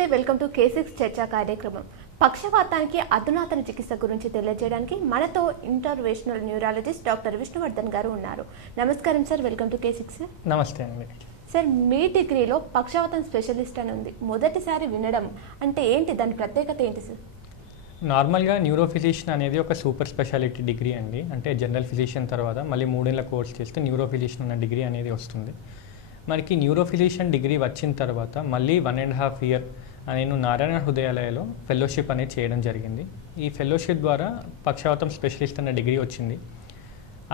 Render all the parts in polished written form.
నమస్తే, welcome to K6 చర్చా కార్యక్రమం. పక్షవాతానికి అధునాతన చికిత్స గురించి తెలియజేయడానికి మనతో ఇంటర్వెన్షనల్ న్యూరాలజిస్ట్ డాక్టర్ విష్ణువర్ధన్ గారు ఉన్నారు. నమస్కారం సార్, వెల్కమ్ టు K6. నమస్తే అండి. సార్, మీ డిగ్రీలో పక్షవాతం స్పెషలిస్ట్ అని ఉంది. మొదటిసారి వినడం అంటే ఏంటి, దాని ప్రత్యేకత ఏంటి సార్? నార్మల్గా న్యూరో ఫిజిషియన్ అనేది ఒక సూపర్ స్పెషాలిటీ డిగ్రీ అండి. అంటే జనరల్ ఫిజిషియన్ తర్వాత మళ్ళీ 3 ఏళ్ల కోర్స్ చేస్తే న్యూరో ఫిజిషియన్ అన్న డిగ్రీ అనేది వస్తుంది. మనకి న్యూరో ఫిజిషియన్ డిగ్రీ వచ్చిన తర్వాత మళ్ళీ 1.5 ఇయర్ నేను నారాయణ హృదయాలయలో ఫెలోషిప్ అనేది చేయడం జరిగింది. ఈ ఫెలోషిప్ ద్వారా పక్షవాతం స్పెషలిస్ట్ అన్న డిగ్రీ వచ్చింది.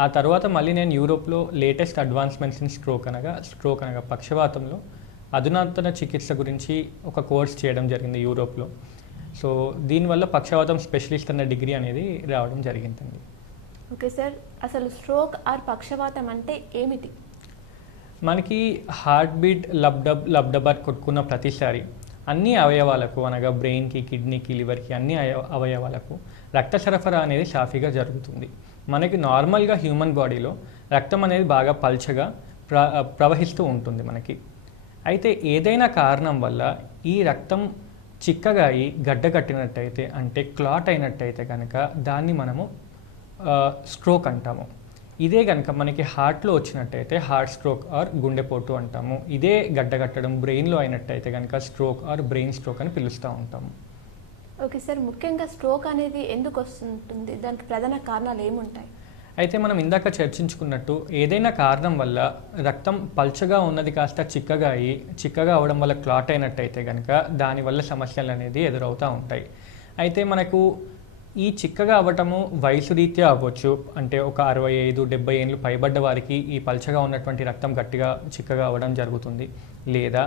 ఆ తర్వాత మళ్ళీ నేను యూరోప్లో లేటెస్ట్ అడ్వాన్స్మెంట్స్ ఇన్ స్ట్రోక్ అనగా పక్షవాతంలో అధునాతన చికిత్స గురించి ఒక కోర్స్ చేయడం జరిగింది యూరోప్లో. సో దీనివల్ల పక్షవాతం స్పెషలిస్ట్ అన్న డిగ్రీ అనేది రావడం జరిగిందండి. ఓకే సార్, అసలు స్ట్రోక్ ఆర్ పక్షవాతం అంటే ఏమిటి? మనకి హార్ట్ బీట్ లబ్డబర్ కొట్టుకున్న ప్రతిసారి అన్ని అవయవాలకు అనగా బ్రెయిన్కి, కిడ్నీకి, లివర్కి అన్ని అవయవాలకు రక్త సరఫరా అనేది సాఫీగా జరుగుతుంది. మనకి నార్మల్గా హ్యూమన్ బాడీలో రక్తం అనేది బాగా పల్చగా ప్రవహిస్తూ ఉంటుంది మనకి. అయితే ఏదైనా కారణం వల్ల ఈ రక్తం చిక్కగా అయి గడ్డ కట్టినట్టయితే, అంటే క్లాట్ అయినట్టయితే కనుక దాన్ని మనము స్ట్రోక్ అంటాము. ఇదే కనుక మనకి హార్ట్లో వచ్చినట్టయితే హార్ట్ స్ట్రోక్ ఆర్ గుండెపోటు అంటాము. ఇదే గడ్డగట్టడం బ్రెయిన్లో అయినట్టయితే కనుక స్ట్రోక్ ఆర్ బ్రెయిన్ స్ట్రోక్ అని పిలుస్తూ ఉంటాము. ఓకే సార్, ముఖ్యంగా స్ట్రోక్ అనేది ఎందుకు వస్తుంటుంది? దానికి ప్రధాన కారణాలు ఏముంటాయి? అయితే మనం ఇందాక చర్చించుకున్నట్టు ఏదైనా కారణం వల్ల రక్తం పల్చగా ఉన్నది కాస్త చిక్కగా అవడం వల్ల క్లాట్ అయినట్టయితే కనుక దానివల్ల సమస్యలు అనేది ఎదురవుతూ ఉంటాయి. అయితే మనకు ఈ చిక్కగా అవ్వటము వయసు రీత్యా అవ్వచ్చు. అంటే ఒక 65-70 ఏళ్ళు పైబడ్డ వారికి ఈ పల్చగా ఉన్నటువంటి రక్తం గట్టిగా చిక్కగా అవ్వడం జరుగుతుంది. లేదా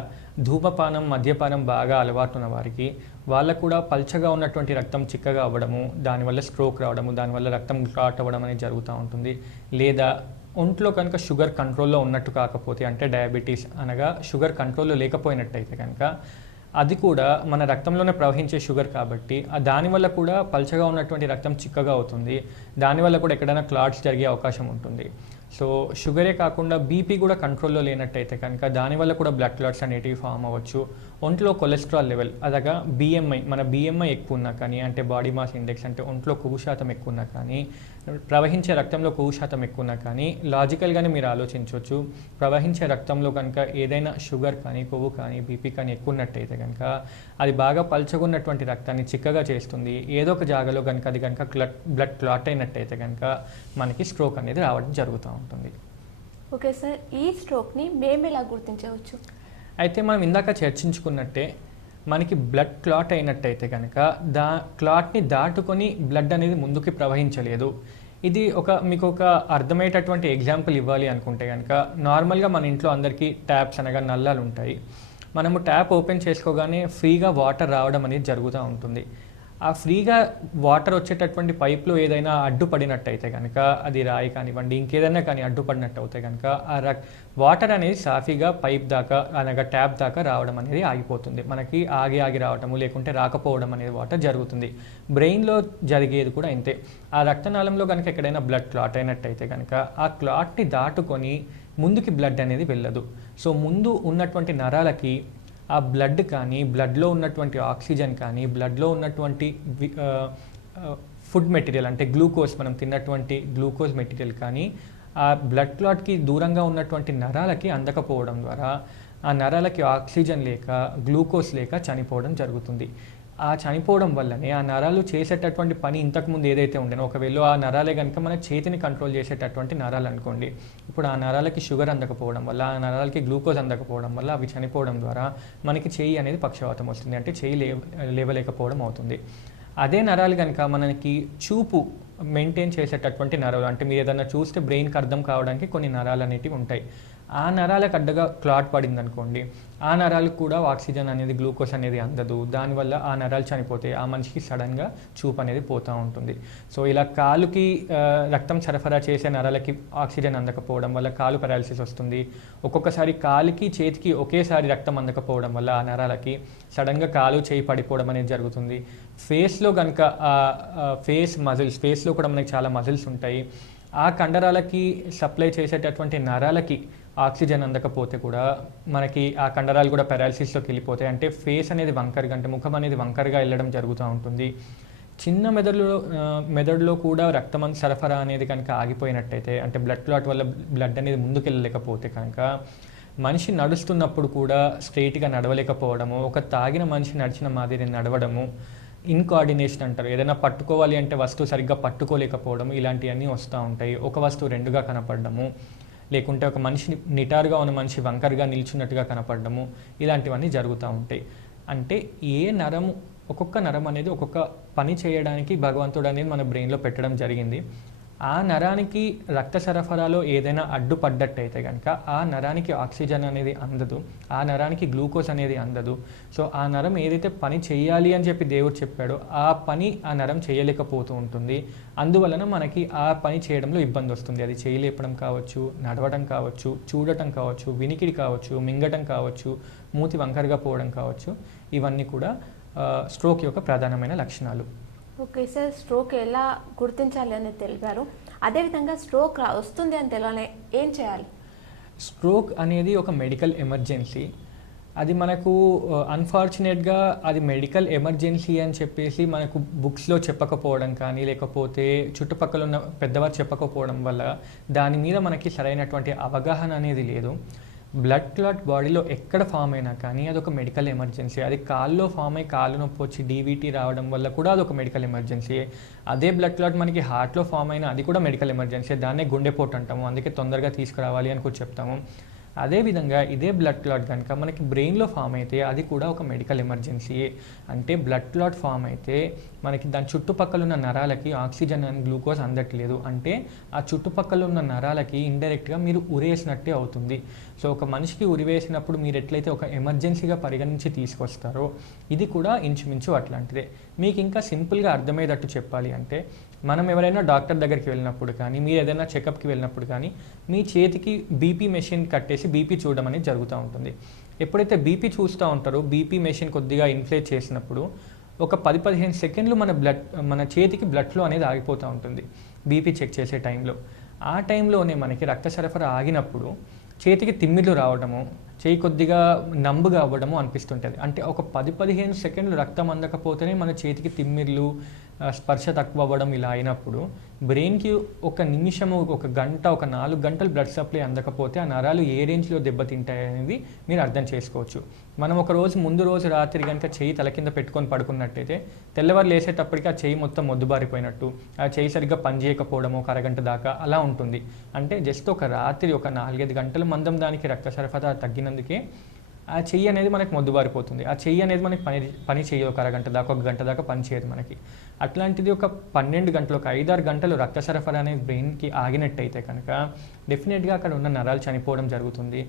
ధూమపానం, మద్యపానం బాగా అలవాటు ఉన్న వారికి వాళ్ళకు కూడా పల్చగా ఉన్నటువంటి రక్తం చిక్కగా అవ్వడము, దానివల్ల స్ట్రోక్ రావడము, దానివల్ల రక్తం క్లాట్ అవ్వడం అనేది జరుగుతూ ఉంటుంది. లేదా ఒంట్లో కనుక షుగర్ కంట్రోల్లో ఉన్నట్టు కాకపోతే, అంటే డయాబెటీస్ అనగా షుగర్ కంట్రోల్లో లేకపోయినట్టయితే కనుక అది కూడా మన రక్తంలోనే ప్రవహించే షుగర్ కాబట్టి దానివల్ల కూడా పల్చగా ఉన్నటువంటి రక్తం చిక్కగా అవుతుంది. దానివల్ల కూడా ఎక్కడైనా క్లాట్స్ జరిగే అవకాశం ఉంటుంది. సో షుగరే కాకుండా బీపీ కూడా కంట్రోల్లో లేనట్టయితే కనుక దానివల్ల కూడా బ్లడ్ క్లాట్స్ అనేటివి ఫామ్ అవ్వచ్చు. ఒంట్లో కొలెస్ట్రాల్ లెవెల్ అనగా మన బిఎంఐ ఎక్కువ ఉన్నా కానీ, అంటే బాడీ మాస్ ఇండెక్స్ అంటే ఒంట్లో కొవ్వు శాతం ఎక్కువ ఉన్నా కానీ, ప్రవహించే రక్తంలో కొవ్వు శాతం ఎక్కువ ఉన్నా కానీ లాజికల్గానే మీరు ఆలోచించవచ్చు. ప్రవహించే రక్తంలో కనుక ఏదైనా షుగర్ కానీ, కొవ్వు కానీ, బీపీ కానీ ఎక్కువ ఉన్నట్టయితే కనుక అది బాగా పల్చగున్నటువంటి రక్తాన్ని చిక్కగా చేస్తుంది. ఏదో ఒక జాగాలో కనుక అది కనుక బ్లడ్ క్లాట్ అయినట్టయితే కనుక మనకి స్ట్రోక్ అనేది రావడం జరుగుతూ ఉంటుంది. ఓకే సార్, ఈ స్ట్రోక్ని మేము ఎలా గుర్తించవచ్చు? అయితే మనం ఇందాక చర్చించుకున్నట్టే మనకి బ్లడ్ క్లాట్ అయినట్టయితే కనుక క్లాట్ని దాటుకొని బ్లడ్ అనేది ముందుకి ప్రవహించలేదు. ఇది మీకు ఒక అర్థమయ్యేటటువంటి ఎగ్జాంపుల్ ఇవ్వాలి అనుకుంటే కనుక, నార్మల్గా మన ఇంట్లో అందరికీ ట్యాప్స్ అనగా నల్లాలు ఉంటాయి. మనము ట్యాప్ ఓపెన్ చేసుకోగానే ఫ్రీగా వాటర్ రావడం అనేది జరుగుతూ ఉంటుంది. ఆ ఫ్రీగా వాటర్ వచ్చేటటువంటి పైప్లో ఏదైనా అడ్డుపడినట్టయితే కనుక, అది రాయి కానివ్వండి ఇంకేదైనా కానీ అడ్డుపడినట్టు అయితే కనుక ఆ వాటర్ అనేది సాఫీగా పైప్ దాకా అనగా ట్యాప్ దాకా రావడం అనేది ఆగిపోతుంది. మనకి ఆగి రావడము లేకుంటే రాకపోవడం అనేది వాటర్ జరుగుతుంది. బ్రెయిన్లో జరిగేది కూడా ఇంతే. ఆ రక్తనాళంలో కనుక ఎక్కడైనా బ్లడ్ క్లాట్ అయినట్టయితే కనుక ఆ క్లాట్ని దాటుకొని ముందుకి బ్లడ్ అనేది వెళ్ళదు. సో ముందు ఉన్నటువంటి నరాలకి ఆ బ్లడ్ కానీ, బ్లడ్లో ఉన్నటువంటి ఆక్సిజన్ కానీ, బ్లడ్లో ఉన్నటువంటి ఫుడ్ మెటీరియల్ అంటే గ్లూకోజ్, మనం తిన్నటువంటి గ్లూకోజ్ మెటీరియల్ కానీ ఆ బ్లడ్ క్లాట్కి దూరంగా ఉన్నటువంటి నరాలకి అందకపోవడం ద్వారా ఆ నరాలకి ఆక్సిజన్ లేక, గ్లూకోజ్ లేక చనిపోవడం జరుగుతుంది. ఆ చనిపోవడం వల్లనే ఆ నరాలు చేసేటటువంటి పని ఇంతకుముందు ఏదైతే ఉండేనో, ఒకవేళ ఆ నరాలే కనుక మన చేతిని కంట్రోల్ చేసేటటువంటి నరాలు అనుకోండి, ఇప్పుడు ఆ నరాలకి షుగర్ అందకపోవడం వల్ల, ఆ నరాలకి గ్లూకోజ్ అందకపోవడం వల్ల అవి చనిపోవడం ద్వారా మనకి చెయ్యి అనేది పక్షవాతం వస్తుంది. అంటే చెయ్యి లేవలేకపోవడం అవుతుంది. అదే నరాలు కనుక మనకి చూపు మెయింటైన్ చేసేటటువంటి నరాలు, అంటే మీరు ఏదైనా చూస్తే బ్రెయిన్కి అర్థం కావడానికి కొన్ని నరాలు అనేటివి ఉంటాయి. ఆ నరాలకు అడ్డగా క్లాట్ పడింది అనుకోండి, ఆ నరాలకు కూడా ఆక్సిజన్ అనేది, గ్లూకోజ్ అనేది అందదు. దానివల్ల ఆ నరాలు చనిపోతే ఆ మనిషికి సడన్గా చూపు అనేది పోతూ ఉంటుంది. సో ఇలా కాలుకి రక్తం సరఫరా చేసే నరాలకి ఆక్సిజన్ అందకపోవడం వల్ల కాలు పెరాలసిస్ వస్తుంది. ఒక్కొక్కసారి కాలుకి చేతికి ఒకేసారి రక్తం అందకపోవడం వల్ల ఆ నరాలకి సడన్గా కాలు చేయి పడిపోవడం అనేది జరుగుతుంది. ఫేస్లో కనుక ఫేస్లో కూడా మనకి చాలా మజిల్స్ ఉంటాయి. ఆ కండరాలకి సప్లై చేసేటటువంటి నరాలకి ఆక్సిజన్ అందకపోతే కూడా మనకి ఆ కండరాలు కూడా పెరాలసిస్లోకి వెళ్ళిపోతాయి. అంటే ఫేస్ అనేది వంకరగా, అంటే ముఖం అనేది వంకరగా వెళ్ళడం జరుగుతూ ఉంటుంది. చిన్న మెదడులో కూడా రక్తం సరఫరా అనేది కనుక ఆగిపోయినట్టయితే, అంటే బ్లడ్ క్లాట్ వల్ల బ్లడ్ అనేది ముందుకు వెళ్ళలేకపోతే కనుక మనిషి నడుస్తున్నప్పుడు కూడా స్ట్రెయిట్గా నడవలేకపోవడము, ఒక తాగిన మనిషి నడిచిన మాదిరి నడవడము, ఇన్కోఆర్డినేషన్ అంటారు. ఏదైనా పట్టుకోవాలి అంటే వస్తువు సరిగ్గా పట్టుకోలేకపోవడం, ఇలాంటివన్నీ వస్తూ ఉంటాయి. ఒక వస్తువు రెండుగా కనపడము, లేకుంటే ఒక మనిషి నిటారుగా ఉన్న మనిషి వంకరగా నిల్చున్నట్టుగా కనపడము, ఇలాంటివన్నీ జరుగుతూ ఉంటాయి. అంటే ఏ నరము, ఒక్కొక్క నరం అనేది ఒక్కొక్క పని చేయడానికి భగవంతుడు అనేది మన బ్రెయిన్లో పెట్టడం జరిగింది. ఆ నరానికి రక్త సరఫరాలో ఏదైనా అడ్డుపడ్డట్టయితే కనుక ఆ నరానికి ఆక్సిజన్ అనేది అందదు, ఆ నరానికి గ్లూకోజ్ అనేది అందదు. సో ఆ నరం ఏదైతే పని చేయాలి అని చెప్పి దేవుడు చెప్పాడో ఆ పని ఆ నరం చేయలేకపోతూ ఉంటుంది. అందువలన మనకి ఆ పని చేయడంలో ఇబ్బంది వస్తుంది. అది చేయలేపడం కావచ్చు, నడవడం కావచ్చు, చూడటం కావచ్చు, వినికిడి కావచ్చు, మింగటం కావచ్చు, మూతి వంకరగా పోవడం కావచ్చు. ఇవన్నీ కూడా స్ట్రోక్ యొక్క ప్రధానమైన లక్షణాలు. ఓకే సార్, స్ట్రోక్ ఎలా గుర్తించాలి అనేది తెలిపారు. అదేవిధంగా స్ట్రోక్ వస్తుంది అని తెలియాలి ఏం చేయాలి? స్ట్రోక్ అనేది ఒక మెడికల్ ఎమర్జెన్సీ. అది మనకు అన్ఫార్చునేట్గా అది మెడికల్ ఎమర్జెన్సీ అని చెప్పేసి మనకు బుక్స్లో చెప్పకపోవడం కానీ, లేకపోతే చుట్టుపక్కల ఉన్న పెద్దవారు చెప్పకపోవడం వల్ల దాని మీద మనకి సరైనటువంటి అవగాహన అనేది లేదు. బ్లడ్ క్లాట్ బాడీలో ఎక్కడ ఫామ్ అయినా కానీ అదొక మెడికల్ ఎమర్జెన్సీ. అది కాల్లో ఫామ్ అయ్యి కాళ్ళు నొప్పి వచ్చి డీవీటీ రావడం వల్ల కూడా అదొక మెడికల్ ఎమర్జెన్సీ. అదే బ్లడ్ క్లాట్ మనకి హార్ట్లో ఫామ్ అయినా అది కూడా మెడికల్ ఎమర్జెన్సీ. దాన్నే గుండెపోటు అంటాము, అందుకే తొందరగా తీసుకురావాలి అని కూడా చెప్తాము. అదేవిధంగా ఇదే బ్లడ్ క్లాట్ కనుక మనకి బ్రెయిన్లో ఫామ్ అయితే అది కూడా ఒక మెడికల్ ఎమర్జెన్సీయే. అంటే బ్లడ్ క్లాట్ ఫామ్ అయితే మనకి దాని చుట్టుపక్కల ఉన్న నరాలకి ఆక్సిజన్ అండ్ గ్లూకోజ్ అందట్లేదు. అంటే ఆ చుట్టుపక్కల ఉన్న నరాలకి ఇండైరెక్ట్గా మీరు ఉరేసినట్టే అవుతుంది. సో ఒక మనిషికి ఉరివేసినప్పుడు మీరు ఎట్లయితే ఒక ఎమర్జెన్సీగా పరిగణించి తీసుకొస్తారో ఇది కూడా ఇంచుమించు అట్లాంటిదే. మీకు ఇంకా సింపుల్గా అర్థమయ్యేటట్టు చెప్పాలి అంటే, మనం ఎవరైనా డాక్టర్ దగ్గరికి వెళ్ళినప్పుడు కానీ, మీరు ఏదైనా చెకప్కి వెళ్ళినప్పుడు కానీ మీ చేతికి బీపీ మెషిన్ కట్టేసి బీపీ చూడడం అనేది జరుగుతూ ఉంటుంది. ఎప్పుడైతే బీపీ చూస్తూ ఉంటారో బీపీ మెషిన్ కొద్దిగా ఇన్ఫ్లేట్ చేసినప్పుడు ఒక 10-15 సెకండ్లు మన చేతికి బ్లడ్ ఫ్లో అనేది ఆగిపోతూ ఉంటుంది బీపీ చెక్ చేసే టైంలో. ఆ టైంలోనే మనకి రక్త సరఫరా ఆగినప్పుడు చేతికి తిమ్మిర్లు రావడము, చేయి కొద్దిగా నంబుగా అవ్వడము అనిపిస్తుంటుంది. అంటే ఒక 10-15 సెకండ్లు రక్తం అందకపోతేనే మన చేతికి తిమ్మిర్లు, స్పర్శ తక్కువ అవ్వడం ఇలా అయినప్పుడు బ్రెయిన్కి ఒక నిమిషము, ఒక గంట, ఒక 4 గంటలు బ్లడ్ సప్లై అందకపోతే ఆ నరాలు ఏ రేంజ్లో దెబ్బతింటాయి అనేది మీరు అర్థం చేసుకోవచ్చు. మనం ఒక రోజు ముందు రోజు రాత్రి కనుక చేయి తల కింద పెట్టుకొని పడుకున్నట్టయితే తెల్లవారు లేసేటప్పటికి ఆ చేయి మొత్తం మొద్దుబారిపోయినట్టు, ఆ చేయి సరిగ్గా పనిచేయకపోవడం ఒక అరగంట దాకా అలా ఉంటుంది. అంటే జస్ట్ ఒక రాత్రి ఒక 4-5 గంటల మందం దానికి రక్త సరఫరా తగ్గినందుకే ఆ చెయ్యి అనేది మనకి మొద్దుబారిపోతుంది. ఆ చెయ్యి అనేది మనకి పని చేయదు, ఒక అరగంట దాకా, ఒక గంట దాకా పని చేయదు మనకి. అట్లాంటిది ఒక 12 గంటలు, ఒక 5-6 గంటలు రక్త సరఫరా అనేది బ్రెయిన్కి ఆగినట్టయితే కనుక డెఫినెట్గా అక్కడ ఉన్న నరాలు చనిపోవడం జరుగుతుంది.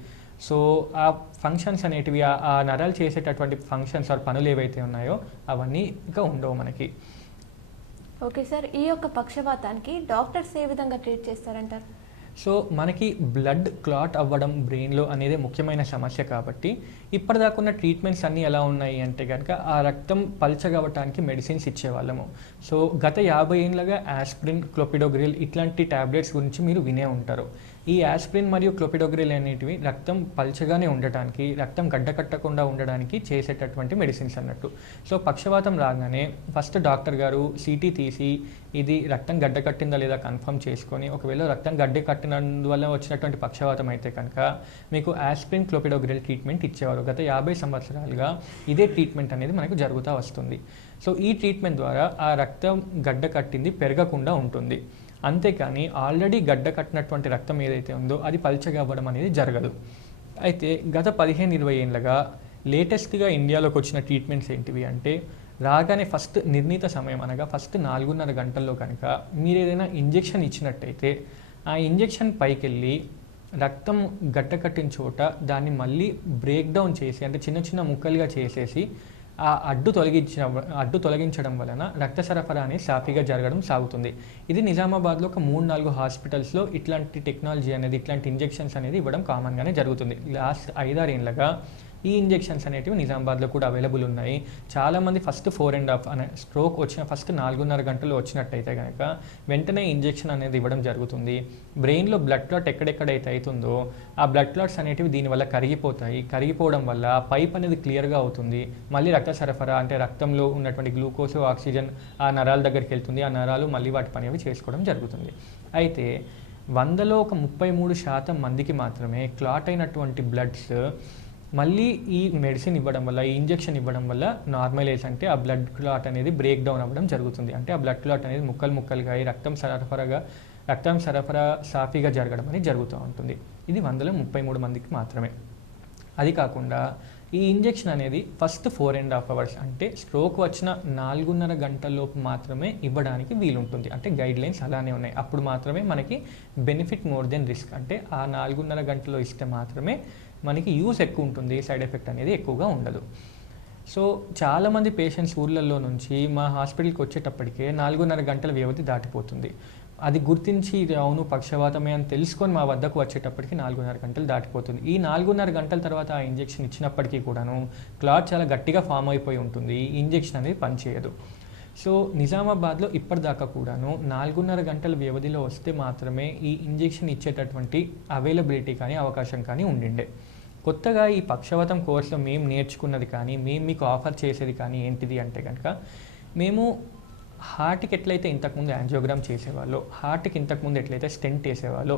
సో ఆ ఫంక్షన్స్ అనేటివి, ఆ నరాలు చేసేటటువంటి ఫంక్షన్స్ ఆర్ పనులు ఏవైతే ఉన్నాయో అవన్నీ ఇంకా ఉండవు మనకి. ఓకే సార్, ఈ యొక్క పక్షవాతానికి డాక్టర్స్ ఏ విధంగా ట్రీట్ చేస్తారంటారు? సో మనకి బ్లడ్ క్లాట్ అవ్వడం బ్రెయిన్లో అనేది ముఖ్యమైన సమస్య కాబట్టి ఇప్పటిదాకా ఉన్న ట్రీట్మెంట్స్ అన్నీ ఎలా ఉన్నాయి అంటే కనుక ఆ రక్తం పల్చగవ్వటానికి మెడిసిన్స్ ఇచ్చేవాళ్ళము. సో గత 50 ఏళ్ళగా ఆస్ప్రిన్, క్లోపిడోగ్రిల్ ఇట్లాంటి ట్యాబ్లెట్స్ గురించి మీరు వినే ఉంటారు. ఈ ఆస్ప్రిన్ మరియు క్లోపిడోగ్రిల్ అనేటివి రక్తం పల్చగానే ఉండటానికి, రక్తం గడ్డకట్టకుండా ఉండడానికి చేసేటటువంటి మెడిసిన్స్ అన్నట్టు. సో పక్షవాతం రాగానే ఫస్ట్ డాక్టర్ గారు సిటీ తీసి ఇది రక్తం గడ్డకట్టిందా లేదా కన్ఫర్మ్ చేసుకొని, ఒకవేళ రక్తం గడ్డ కట్టినందువల్ల వచ్చినటువంటి పక్షవాతం అయితే కనుక మీకు ఆస్ప్రిన్, క్లోపిడోగ్రిల్ ట్రీట్మెంట్ ఇచ్చేవారు. గత 50 సంవత్సరాలుగా ఇదే ట్రీట్మెంట్ అనేది మనకు జరుగుతూ వస్తుంది. సో ఈ ట్రీట్మెంట్ ద్వారా ఆ రక్తం గడ్డ కట్టింది పెరగకుండా ఉంటుంది. అంతేకాని ఆల్రెడీ గడ్డ కట్టినటువంటి రక్తం ఏదైతే ఉందో అది పల్చగా అవ్వడం అనేది జరగదు. అయితే గత 15-20 ఏళ్ళగా లేటెస్ట్గా ఇండియాలోకి వచ్చిన ట్రీట్మెంట్స్ ఏంటివి అంటే, రాగానే ఫస్ట్ నిర్ణీత సమయం అనగా ఫస్ట్ 4.5 గంటల్లో కనుక మీరు ఏదైనా ఇంజెక్షన్ ఇచ్చినట్టయితే ఆ ఇంజెక్షన్ పైకి వెళ్ళి రక్తం గడ్డ కట్టిన చోట దాన్ని మళ్ళీ బ్రేక్ డౌన్ చేసి, అంటే చిన్న చిన్న ముక్కలుగా చేసేసి ఆ అడ్డు తొలగించడం వలన రక్త సరఫరా అనేది సాఫీగా జరగడం సాగుతుంది. ఇది నిజామాబాద్లో ఒక 3-4 హాస్పిటల్స్లో ఇట్లాంటి టెక్నాలజీ అనేది, ఇట్లాంటి ఇంజెక్షన్స్ అనేది ఇవ్వడం కామన్గానే జరుగుతుంది. లాస్ట్ 5-6 ఏళ్ళగా ఈ ఇంజెక్షన్స్ అనేటివి నిజామాబాద్లో కూడా అవైలబుల్ ఉన్నాయి. చాలామంది ఫస్ట్ 4.5 అనే స్ట్రోక్ వచ్చిన ఫస్ట్ 4.5 గంటలు వచ్చినట్టయితే కనుక వెంటనే ఇంజెక్షన్ అనేది ఇవ్వడం జరుగుతుంది. బ్రెయిన్లో బ్లడ్ క్లాట్ ఎక్కడెక్కడైతే అవుతుందో ఆ బ్లడ్ క్లాట్స్ అనేటివి దీనివల్ల కరిగిపోతాయి. కరిగిపోవడం వల్ల పైప్ అనేది క్లియర్గా అవుతుంది. మళ్ళీ రక్త సరఫరా అంటే రక్తంలో ఉన్నటువంటి గ్లూకోజ్ ఆక్సిజన్ ఆ నరాల దగ్గరికి వెళ్తుంది. ఆ నరాలు మళ్ళీ వాటి పని అవి చేసుకోవడం జరుగుతుంది. అయితే 100లో ఒక 33% మందికి మాత్రమే క్లాట్ అయినటువంటి బ్లడ్స్ మళ్ళీ ఈ మెడిసిన్ ఇవ్వడం వల్ల ఈ ఇంజెక్షన్ ఇవ్వడం వల్ల నార్మలైజ్ అంటే ఆ బ్లడ్ క్లాట్ అనేది బ్రేక్ డౌన్ అవ్వడం జరుగుతుంది. అంటే ఆ బ్లడ్ క్లాట్ అనేది ముక్కలుగా అయి రక్తం సరఫరా సాఫీగా జరగడం అనేది జరుగుతూ ఉంటుంది. ఇది 100లో 33 మందికి మాత్రమే. అది కాకుండా ఈ ఇంజెక్షన్ అనేది ఫస్ట్ 4.5 అవర్స్ అంటే స్ట్రోక్ వచ్చిన 4.5 గంటలలోపు మాత్రమే ఇవ్వడానికి వీలుంటుంది. అంటే గైడ్ లైన్స్ అలానే ఉన్నాయి. అప్పుడు మాత్రమే మనకి బెనిఫిట్ మోర్ దెన్ రిస్క్. అంటే ఆ 4.5 గంటలో ఇస్తే మాత్రమే మనకి యూజ్ ఎక్కువ ఉంటుంది, సైడ్ ఎఫెక్ట్ అనేది ఎక్కువగా ఉండదు. సో చాలామంది పేషెంట్స్ ఊర్లలో నుంచి మా హాస్పిటల్కి వచ్చేటప్పటికే 4.5 గంటల వ్యవధి దాటిపోతుంది. అది గుర్తించి అవును పక్షవాతమే అని తెలుసుకొని మా వద్దకు వచ్చేటప్పటికి 4.5 గంటలు దాటిపోతుంది. ఈ 4.5 గంటల తర్వాత ఆ ఇంజెక్షన్ ఇచ్చినప్పటికీ కూడాను క్లాట్ చాలా గట్టిగా ఫామ్ అయిపోయి ఉంటుంది. ఈ ఇంజెక్షన్ అనేది పనిచేయదు. సో నిజామాబాద్లో ఇప్పటిదాకా కూడాను 4.5 గంటల వ్యవధిలో వస్తే మాత్రమే ఈ ఇంజెక్షన్ ఇచ్చేటటువంటి అవైలబిలిటీ కానీ అవకాశం కానీ ఉండిండే. కొత్తగా ఈ పక్షవాతం కోర్సులో మేము నేర్చుకున్నది కానీ మేము మీకు ఆఫర్ చేసేది కానీ ఏంటిది అంటే కనుక మేము హార్ట్కి ఎట్లయితే ఇంతకుముందు యాంజియోగ్రామ్ చేసేవాళ్ళో, హార్ట్కి ఇంతకుముందు ఎట్లయితే స్టెంట్ వేసేవాళ్ళో,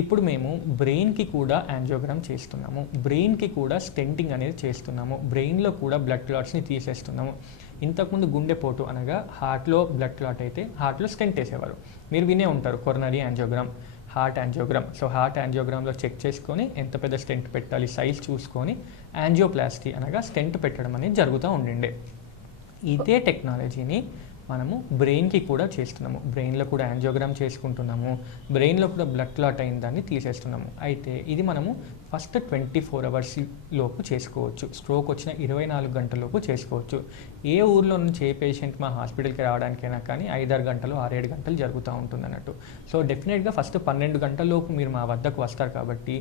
ఇప్పుడు మేము బ్రెయిన్కి కూడా యాంజియోగ్రామ్ చేస్తున్నాము. బ్రెయిన్కి కూడా స్టెంటింగ్ అనేది చేస్తున్నాము. బ్రెయిన్లో కూడా బ్లడ్ క్లాట్స్ని తీసేస్తున్నాము. ఇంతకుముందు గుండెపోటు అనగా హార్ట్లో బ్లడ్ క్లాట్ అయితే హార్ట్లో స్టెంట్ వేసేవారు. మీరు వినే ఉంటారు coronary angiogram, heart angiogram. So heart యాంజియోగ్రామ్లో చెక్ చేసుకొని ఎంత పెద్ద స్టెంట్ పెట్టాలి సైజ్ చూసుకొని యాంజియోప్లాస్టీ అనగా స్టెంట్ పెట్టడం అనేది జరుగుతూ ఉండిండే. ఇదే టెక్నాలజీని మనము బ్రెయిన్కి కూడా చేస్తున్నాము. బ్రెయిన్లో కూడా యాంజియోగ్రామ్ చేసుకుంటున్నాము. బ్రెయిన్లో కూడా బ్లడ్ క్లాట్ అయిన దాన్ని తీసేస్తున్నాము. అయితే ఇది మనము ఫస్ట్ 24 అవర్స్ లోపు చేసుకోవచ్చు. స్ట్రోక్ వచ్చిన 24 గంటలలోపు చేసుకోవచ్చు. ఏ ఊర్లో నుంచి ఏ పేషెంట్ మా హాస్పిటల్కి రావడానికైనా కానీ 5-6 గంటలు 6-7 గంటలు జరుగుతూ ఉంటుంది అన్నట్టు. సో డెఫినెట్గా ఫస్ట్ 12 గంటలలోపు మీరు మా వద్దకు వస్తారు కాబట్టి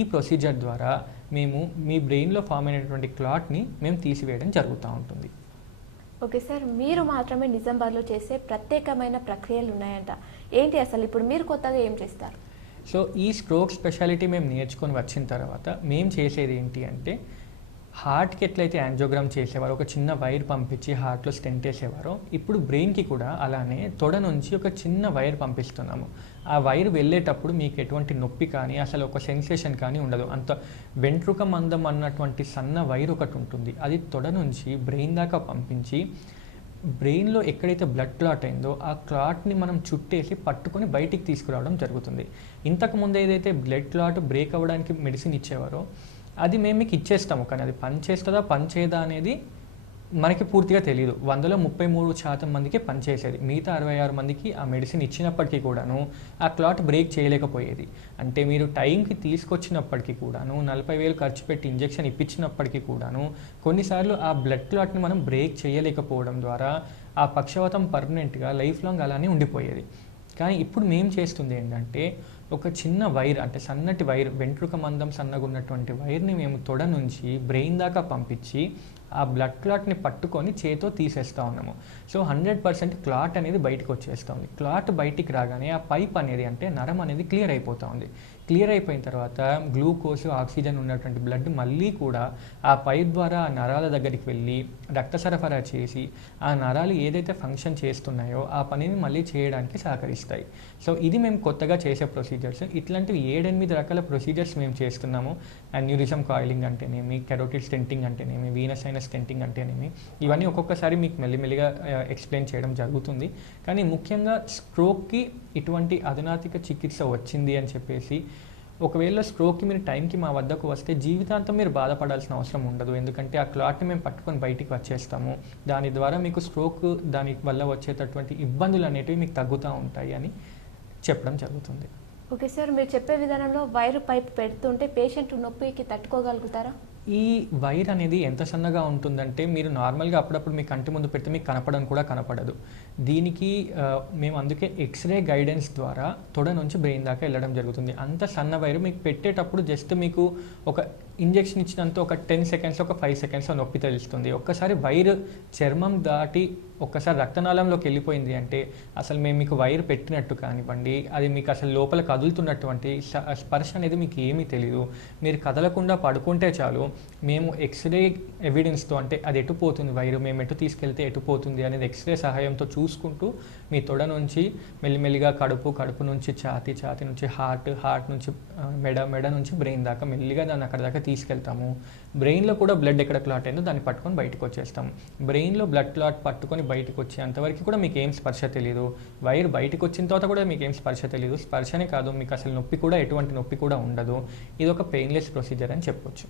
ఈ ప్రొసీజర్ ద్వారా మేము మీ బ్రెయిన్లో ఫామ్ అయినటువంటి క్లాట్ని మేము తీసివేయడం జరుగుతూ ఉంటుంది. ఓకే సార్, మీరు మాత్రమే నిజామాబాద్లో చేసే ప్రత్యేకమైన ప్రక్రియలు ఉన్నాయంట. ఏంటి అసలు ఇప్పుడు మీరు కొత్తగా ఏం చేస్తారు? సో ఈ స్ట్రోక్ స్పెషాలిటీ మేము నేర్చుకొని వచ్చిన తర్వాత మేము చేసేది ఏంటి అంటే హార్ట్కి ఎట్లయితే యాంజియోగ్రామ్ చేసేవారు ఒక చిన్న వైర్ పంపించి హార్ట్లో స్టెంట్ వేసేవారో ఇప్పుడు బ్రెయిన్కి కూడా అలానే తొడ నుంచి ఒక చిన్న వైర్ పంపిస్తున్నాము. ఆ వైర్ వెళ్ళేటప్పుడు మీకు ఎటువంటి నొప్పి కానీ అసలు ఒక సెన్సేషన్ కానీ ఉండదు. అంత వెంట్రుక మందం అన్నటువంటి సన్న వైర్ ఒకటి ఉంటుంది. అది తొడ నుంచి బ్రెయిన్ దాకా పంపించి బ్రెయిన్లో ఎక్కడైతే బ్లడ్ క్లాట్ అయిందో ఆ క్లాట్ని మనం చుట్టేసి పట్టుకొని బయటికి తీసుకురావడం జరుగుతుంది. ఇంతకుముందు ఏదైతే బ్లడ్ క్లాట్ బ్రేక్ అవ్వడానికి మెడిసిన్ ఇచ్చేవారో అది మేము మీకు ఇచ్చేస్తాము, కానీ అది పనిచేస్తుందా పనిచేయదా అనేది మనకి పూర్తిగా తెలియదు. 100లో 33% మందికి పనిచేసేది. మిగతా 66 మందికి ఆ మెడిసిన్ ఇచ్చినప్పటికీ కూడాను ఆ క్లాట్ బ్రేక్ చేయలేకపోయేది. అంటే మీరు టైంకి తీసుకొచ్చినప్పటికీ కూడాను 40,000 ఖర్చు పెట్టి ఇంజెక్షన్ ఇప్పించినప్పటికీ కూడాను కొన్నిసార్లు ఆ బ్లడ్ క్లాట్ని మనం బ్రేక్ చేయలేకపోవడం ద్వారా ఆ పక్షవాతం పర్మనెంట్గా లైఫ్ లాంగ్ అలానే ఉండిపోయేది. కానీ ఇప్పుడు మేము చేస్తుంది ఏంటంటే ఒక చిన్న వైర్ అంటే సన్నటి వైర్ వెంట్రుక మందం సన్నగా ఉన్నటువంటి వైర్ని మేము తొడ నుంచి బ్రెయిన్ దాకా పంపించి ఆ బ్లడ్ క్లాట్ని పట్టుకొని చేతో తీసేస్తూ ఉన్నాము. సో 100% క్లాట్ అనేది బయటకు వచ్చేస్తూ ఉంది. క్లాట్ బయటికి రాగానే ఆ పైప్ అనేది అంటే నరం అనేది క్లియర్ అయిపోతూ ఉంది. క్లియర్ అయిపోయిన తర్వాత గ్లూకోజ్ ఆక్సిజన్ ఉన్నటువంటి బ్లడ్ మళ్ళీ కూడా ఆ పైప్ ద్వారా ఆ నరాల దగ్గరికి వెళ్ళి రక్త సరఫరా చేసి ఆ నరాలు ఏదైతే ఫంక్షన్ చేస్తున్నాయో ఆ పనిని మళ్ళీ చేయడానికి సహకరిస్తాయి. సో ఇది మేము కొత్తగా చేసే ప్రొసీజర్స్. ఇట్లాంటివి 7-8 రకాల ప్రొసీజర్స్ మేము చేస్తున్నాము. అన్యూరిజం కాయిలింగ్ అంటేనేమి, కెరోటిడ్ స్టెంటింగ్ అంటేనేమి, వీనస్ అయిన స్టెంటింగ్ అంటేనేమి, ఇవన్నీ ఒక్కొక్కసారి మీకు మెల్లిమెల్లిగా ఎక్స్ప్లెయిన్ చేయడం జరుగుతుంది. కానీ ముఖ్యంగా స్ట్రోక్కి ఇటువంటి అధునాతిక చికిత్స వచ్చింది అని చెప్పేసి ఒకవేళ స్ట్రోక్కి మీరు టైంకి మా వద్దకు వస్తే జీవితాంతం మీరు బాధపడాల్సిన అవసరం ఉండదు. ఎందుకంటే ఆ క్లాట్ని మేము పట్టుకొని బయటికి వచ్చేస్తాము. దాని ద్వారా మీకు స్ట్రోక్ దాని వల్ల వచ్చేటటువంటి ఇబ్బందులు అనేటివి మీకు తగ్గుతూ ఉంటాయి అని చెప్పడం జరుగుతుంది. ఓకే సార్, మీరు చెప్పే విధానంలో వైర్ పైప్ పెడుతుంటే పేషెంట్ నొప్పికి తట్టుకోగలుగుతారా? ఈ వైర్ అనేది ఎంత సన్నగా ఉంటుందంటే మీరు నార్మల్గా అప్పుడప్పుడు మీ కంటి ముందు పెడితే మీకు కనపడడం కూడా కనపడదు. దీనికి మేము అందుకే ఎక్స్రే గైడెన్స్ ద్వారా తొడ నుంచి బ్రెయిన్ దాకా వెళ్ళడం జరుగుతుంది. అంత సన్న వైర్ మీకు పెట్టేటప్పుడు జస్ట్ మీకు ఒక ఇంజెక్షన్ ఇచ్చినంత ఒక 10 సెకండ్స్ ఒక 5 సెకండ్స్లో నొప్పి తెలుస్తుంది. ఒక్కసారి వైర్ చర్మం దాటి ఒక్కసారి రక్తనాళంలోకి వెళ్ళిపోయింది అంటే అసలు మేము మీకు వైర్ పెట్టినట్టు కానివ్వండి, అది మీకు అసలు లోపల కదులుతున్నటువంటి స్పర్శ అనేది మీకు ఏమీ తెలియదు. మీరు కదలకుండా పడుకుంటే చాలు, మేము ఎక్స్రే ఎవిడెన్స్తో అంటే అది ఎటు పోతుంది వైర్, మేము ఎటు తీసుకెళ్తే ఎటు పోతుంది అనేది ఎక్స్రే సహాయంతో చూసుకుంటూ మీ తొడ నుంచి మెల్లిమెల్లిగా కడుపు నుంచి ఛాతీ నుంచి హార్ట్ నుంచి మెడ నుంచి బ్రెయిన్ దాకా మెల్లిగా దాన్ని అక్కడ దాకా తీసుకెళ్తాము. బ్రెయిన్లో కూడా బ్లడ్ ఎక్కడ క్లాట్ అయిందో దాన్ని పట్టుకొని బయటకు వచ్చేస్తాం. బ్రెయిన్లో బ్లడ్ క్లాట్ పట్టుకొని బయటకు వచ్చేంతవరకు కూడా మీకు ఏం స్పర్శ తెలియదు. వైర్ బయటకు వచ్చిన తర్వాత కూడా మీకు ఏం స్పర్శ తెలియదు. స్పర్శనే కాదు, మీకు అసలు నొప్పి కూడా ఎటువంటి నొప్పి కూడా ఉండదు. ఇది ఒక పెయిన్లెస్ ప్రొసీజర్ అని చెప్పొచ్చు.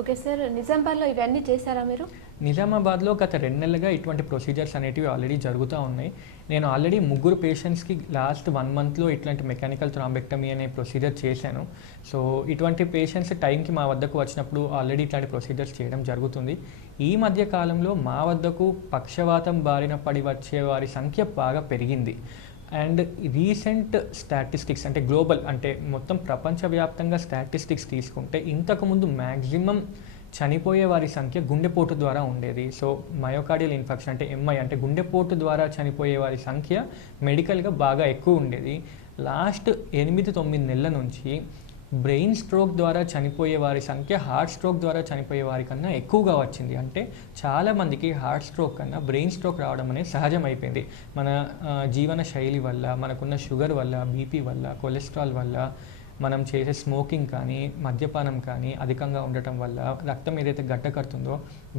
ఓకే సార్, నిజామాబాద్లో ఇవన్నీ చేశారా మీరు? నిజామాబాద్లో గత 2 నెలలుగా ఇటువంటి ప్రొసీజర్స్ అనేటివి ఆల్రెడీ జరుగుతూ ఉన్నాయి. నేను ఆల్రెడీ 3 పేషెంట్స్కి లాస్ట్ 1 మంత్లో ఇట్లాంటి మెకానికల్ థ్రాంబెక్టమీ అనే ప్రొసీజర్ చేశాను. సో ఇటువంటి పేషెంట్స్ టైంకి మా వద్దకు వచ్చినప్పుడు ఆల్రెడీ ఇట్లాంటి ప్రొసీజర్స్ చేయడం జరుగుతుంది. ఈ మధ్య కాలంలో మా వద్దకు పక్షవాతం బారిన పడి వచ్చే వారి సంఖ్య బాగా పెరిగింది. అండ్ రీసెంట్ స్టాటిస్టిక్స్ అంటే గ్లోబల్ అంటే మొత్తం ప్రపంచవ్యాప్తంగా స్టాటిస్టిక్స్ తీసుకుంటే ఇంతకుముందు మ్యాక్సిమం చనిపోయే వారి సంఖ్య గుండెపోటు ద్వారా ఉండేది. సో మయోకార్డియల్ ఇన్ఫెక్షన్ అంటే ఎంఐ అంటే గుండెపోటు ద్వారా చనిపోయే వారి సంఖ్య మెడికల్గా బాగా ఎక్కువ ఉండేది. లాస్ట్ 8-9 నెలల నుంచి బ్రెయిన్ స్ట్రోక్ ద్వారా చనిపోయే వారి సంఖ్య హార్ట్ స్ట్రోక్ ద్వారా చనిపోయే వారి కన్నా ఎక్కువగా వచ్చింది. అంటే చాలామందికి హార్ట్ స్ట్రోక్ కన్నా బ్రెయిన్ స్ట్రోక్ రావడం అనేది సహజమైపోయింది. మన జీవన శైలి వల్ల, మనకున్న షుగర్ వల్ల, బీపీ వల్ల, కొలెస్ట్రాల్ వల్ల, మనం చేసే స్మోకింగ్ కానీ మద్యపానం కానీ అధికంగా ఉండటం వల్ల రక్తం ఏదైతే గడ్డ కడుతుందో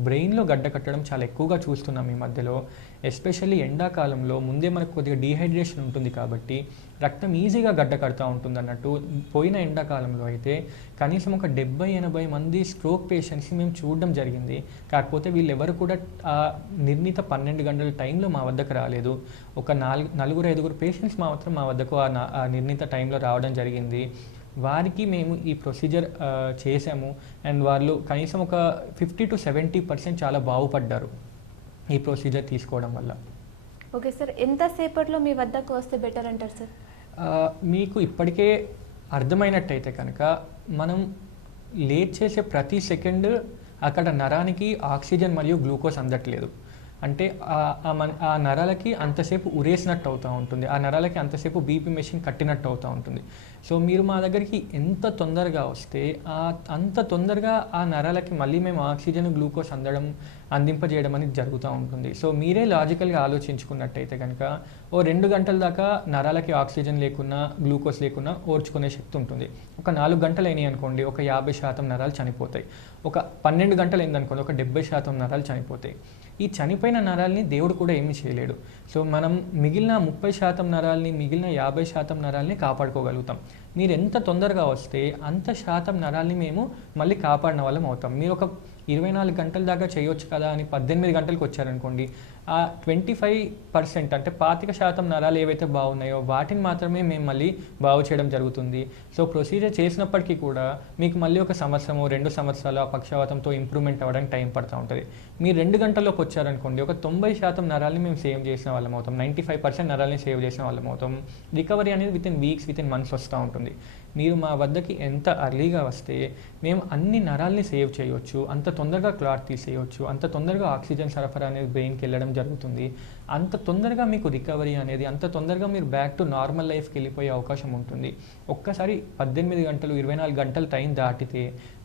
బ్రెయిన్లో గడ్డ కట్టడం చాలా ఎక్కువగా చూస్తున్నాం ఈ మధ్యలో. ఎస్పెషల్లీ ఎండాకాలంలో ముందే మనకు కొద్దిగా డీహైడ్రేషన్ ఉంటుంది కాబట్టి రక్తం ఈజీగా గడ్డ కడుతూ ఉంటుంది అన్నట్టు. పోయిన ఎండాకాలంలో అయితే కనీసం ఒక 70-80 మంది స్ట్రోక్ పేషెంట్స్ని మేము చూడడం జరిగింది. కాకపోతే వీళ్ళెవరు కూడా ఆ నిర్ణీత 12 గంటల టైంలో మా వద్దకు రాలేదు. ఒక 4-5 పేషెంట్స్ మాత్రం మా వద్దకు ఆ నిర్ణీత టైంలో రావడం జరిగింది. వారికి మేము ఈ ప్రొసీజర్ చేసాము అండ్ వాళ్ళు కనీసం ఒక 50-70% చాలా బాగుపడ్డారు ఈ ప్రొసీజర్ తీసుకోవడం వల్ల. ఓకే సార్, ఎంతసేపట్లో మీ వద్దకు వస్తే బెటర్ అంటారు సార్? మీకు ఇప్పటికే అర్థమైనట్టయితే కనుక మనం లేట్ చేసే ప్రతి సెకండ్ అక్కడ నరానికి ఆక్సిజన్ మరియు గ్లూకోజ్ అందట్లేదు. అంటే ఆ నరాలకి అంతసేపు ఉరేసినట్టు అవుతూ ఉంటుంది, ఆ నరాలకి అంతసేపు బీపీ మెషిన్ కట్టినట్టు అవుతూ ఉంటుంది. సో మీరు మా దగ్గరికి ఎంత తొందరగా వస్తే అంత తొందరగా ఆ నరాలకి మళ్ళీ మేము ఆక్సిజన్ గ్లూకోజ్ అందింపజేయడం అనేది జరుగుతూ ఉంటుంది. సో మీరే లాజికల్గా ఆలోచించుకున్నట్టయితే కనుక 2 గంటల దాకా నరాలకి ఆక్సిజన్ లేకున్నా గ్లూకోజ్ లేకున్నా ఓర్చుకునే శక్తి ఉంటుంది. ఒక 4 గంటలు అయినాయి అనుకోండి, ఒక 50% నరాలు చనిపోతాయి. ఒక 12 గంటలు అయిందనుకోండి, ఒక 70% నరాలు చనిపోతాయి. ఈ చనిపోయిన నరాల్ని దేవుడు కూడా ఏమీ చేయలేడు. సో మనం మిగిలిన 30% నరాల్ని, మిగిలిన 50% నరాల్ని కాపాడుకోగలుగుతాం. మీరు ఎంత తొందరగా వస్తే అంత శాతం నరాల్ని మేము మళ్ళీ కాపాడిన వాళ్ళం అవుతాం. మీరు ఒక 24 గంటల దాకా చేయొచ్చు కదా అని 18 గంటలకు వచ్చారనుకోండి, ఆ 25% అంటే 25% నరాలు ఏవైతే బాగున్నాయో వాటిని మాత్రమే మేము మళ్ళీ బాగు చేయడం జరుగుతుంది. సో ప్రొసీజర్ చేసినప్పటికీ కూడా మీకు మళ్ళీ ఒక సంవత్సరము 2 సంవత్సరాలు ఆ పక్షవాతంతో ఇంప్రూవ్మెంట్ అవ్వడానికి టైం పడుతూ ఉంటుంది. మీరు 2 గంటల్లోకి వచ్చారనుకోండి, ఒక 90% నరాల్ని మేము సేవ్ చేసిన వాళ్ళం అవుతాం, 95% నరాల్ని సేవ్ చేసిన వాళ్ళం అవుతాం. రికవరీ అనేది వితిన్ వీక్స్, వితిన్ మంత్స్ వస్తూ ఉంటుంది. మీరు మా వద్దకి ఎంత అర్లీగా వస్తే మేము అన్ని నరాల్ని సేవ్ చేయవచ్చు, అంత తొందరగా క్లాట్ తీసేయవచ్చు, అంత తొందరగా ఆక్సిజన్ సరఫరా అనేది బ్రెయిన్కి వెళ్ళడం జరుగుతుంది, అంత తొందరగా మీకు రికవరీ అనేది, అంత తొందరగా మీరు బ్యాక్ టు నార్మల్ లైఫ్కి వెళ్ళిపోయే అవకాశం ఉంటుంది. ఒక్కసారి 18 గంటలు 24 గంటల టైం దాటితే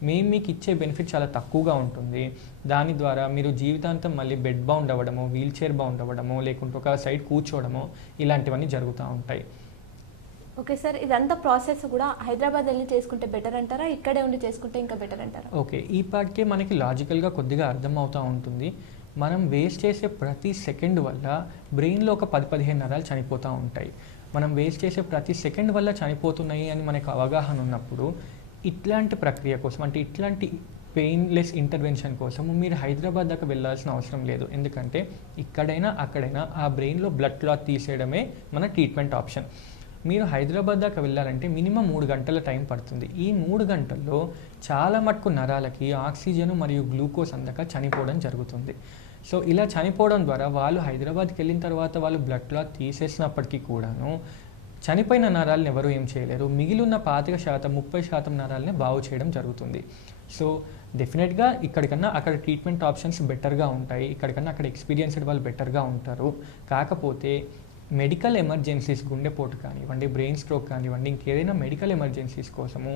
మేము మీకు ఇచ్చే బెనిఫిట్ చాలా తక్కువగా ఉంటుంది. దాని ద్వారా మీరు జీవితాంతం మళ్ళీ బెడ్ బౌండ్ అవ్వడము, వీల్ చైర్ బౌండ్ అవ్వడము, లేకుంటే ఒక సైడ్ కూర్చోవడము, ఇలాంటివన్నీ జరుగుతూ ఉంటాయి. ఓకే సార్, ఇదంతా ప్రాసెస్ కూడా హైదరాబాద్ వెళ్ళి చేసుకుంటే బెటర్ అంటారా, ఇక్కడే ఉండి చేసుకుంటే ఇంకా బెటర్ అంటారా? ఓకే, ఈ పార్ట్కే మనకి లాజికల్గా కొద్దిగా అర్థం అవుతూ ఉంటుంది. మనం వేస్ట్ చేసే ప్రతి సెకండ్ వల్ల బ్రెయిన్లో ఒక 10-15 నరాలు చనిపోతూ ఉంటాయి. మనం వేస్ట్ చేసే ప్రతి సెకండ్ వల్ల చనిపోతున్నాయి అని మనకు అవగాహన ఉన్నప్పుడు ఇట్లాంటి ప్రక్రియ కోసం, అంటే ఇట్లాంటి పెయిన్లెస్ ఇంటర్వెన్షన్ కోసం మీరు హైదరాబాద్ దాకా వెళ్ళాల్సిన అవసరం లేదు. ఎందుకంటే ఇక్కడైనా అక్కడైనా ఆ బ్రెయిన్లో బ్లడ్ క్లాట్ తీసేయడమే మన ట్రీట్మెంట్ ఆప్షన్. మీరు హైదరాబాద్ దాకా వెళ్ళాలంటే మినిమం 3 గంటల టైం పడుతుంది. ఈ 3 గంటల్లో చాలా మటుకు నరాలకి ఆక్సిజన్ మరియు గ్లూకోజ్ అందక చనిపోవడం జరుగుతుంది. సో ఇలా చనిపోవడం ద్వారా వాళ్ళు హైదరాబాద్కి వెళ్ళిన తర్వాత వాళ్ళు బ్లడ్ క్లాట్ తీసేసినప్పటికీ కూడాను చనిపోయిన నరాలను ఎవరు ఏం చేయలేరు. మిగిలిన 25% 30% నరాలనే బాగు చేయడం జరుగుతుంది. సో డెఫినెట్గా ఇక్కడికన్నా అక్కడ ట్రీట్మెంట్ ఆప్షన్స్ బెటర్గా ఉంటాయి. ఇక్కడికన్నా అక్కడ ఎక్స్పీరియన్స్డ్ వాళ్ళు బెటర్గా ఉంటారు. కాకపోతే మెడికల్ ఎమర్జెన్సీస్, గుండెపోటు కానివ్వండి, బ్రెయిన్ స్ట్రోక్ కానివ్వండి, ఇంకేదైనా మెడికల్ ఎమర్జెన్సీస్ కోసము